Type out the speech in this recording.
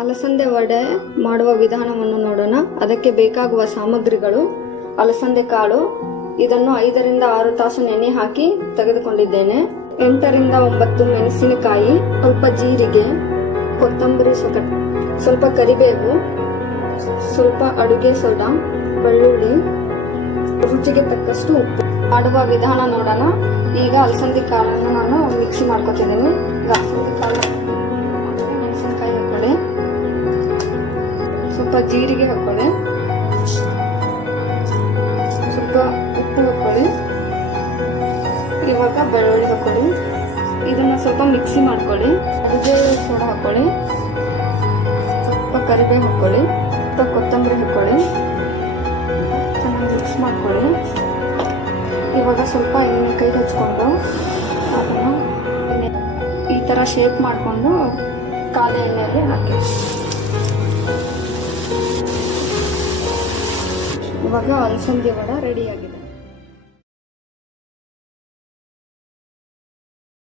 ಅಲಸಂದೆ ವಡೆ ಮಾಡುವ ವಿಧಾನವನ್ನು ನೋಡೋಣ. ಅದಕ್ಕೆ ಬೇಕಾಗುವ ಸಾಮಗ್ರಿಗಳು: ಅಲಸಂದೆ ಕಾಳು, ಇದನ್ನು 5 ರಿಂದ 6 ತಾಸು ನೆನೆ ಹಾಕಿ ತೆಗೆದುಕೊಂಡಿದ್ದೇನೆ. 8 ರಿಂದ 9 ಮೆಣಸಿನಕಾಯಿ, ಸ್ವಲ್ಪ ಜೀರಿಗೆ, ಕೊತ್ತಂಬರಿ ಸೊಪ್ಪು, ಸ್ವಲ್ಪ ಕರಿಬೇವು, ಸ್ವಲ್ಪ ಅಡುಗೆ ಸೋಡಾ, ಬೆಳ್ಳುಳ್ಳಿ, ರುಚಿಗೆ ತಕ್ಕಷ್ಟು ಉಪ್ಪು. ಮಾಡುವ ವಿಧಾನ ನೋಡೋಣ. ಈಗ ಅಲಸಂದೆ ಕಾಳನ್ನು ನಾನು ಮಿಕ್ಸಿ ಮಾಡ್ಕೊತಿದ್ದೀನಿ. ಅಲಸಂದೆ ಕಾಳು, ಮೆಣಸಿನಕಾಯಿ ಹಾಕೊಳ್ಳಿ, ಸ್ವಲ್ಪ ಜೀರಿಗೆ ಹಾಕೊಳ್ಳಿ, ಸ್ವಲ್ಪ ಉಪ್ಪು ಹಾಕೊಳ್ಳಿ, ಇವಾಗ ಬೆಳ್ಳುಳ್ಳಿ ಹಾಕೊಳ್ಳಿ. ಇದನ್ನ ಸ್ವಲ್ಪ ಮಿಕ್ಸಿ ಮಾಡ್ಕೊಳ್ಳಿ. ಅಡುಗೆ ಸೋಡಾ ಹಾಕೊಳ್ಳಿ, ಸ್ವಲ್ಪ ಕರಿಬೇವು ಹಾಕೊಳ್ಳಿ, ಸ್ವಲ್ಪ ಕೊತ್ತಂಬರಿ ಹಾಕೊಳ್ಳಿ, ಚೆನ್ನಾಗಿ ಮಿಕ್ಸ್ ಮಾಡ್ಕೊಳ್ಳಿ. ಇವಾಗ ಸ್ವಲ್ಪ ಎಣ್ಣೆ ಕೈಗೆ ಹಚ್ಕೊಂಡು ಅದನ್ನು ಈ ಥರ ಶೇಪ್ ಮಾಡಿಕೊಂಡು ಕಾದ ಎಣ್ಣೆಯಲ್ಲಿ ಹಾಕಿ. ಇವಾಗ ಅಲಸಂದೆ ವಡೆ ರೆಡಿಯಾಗಿದೆ.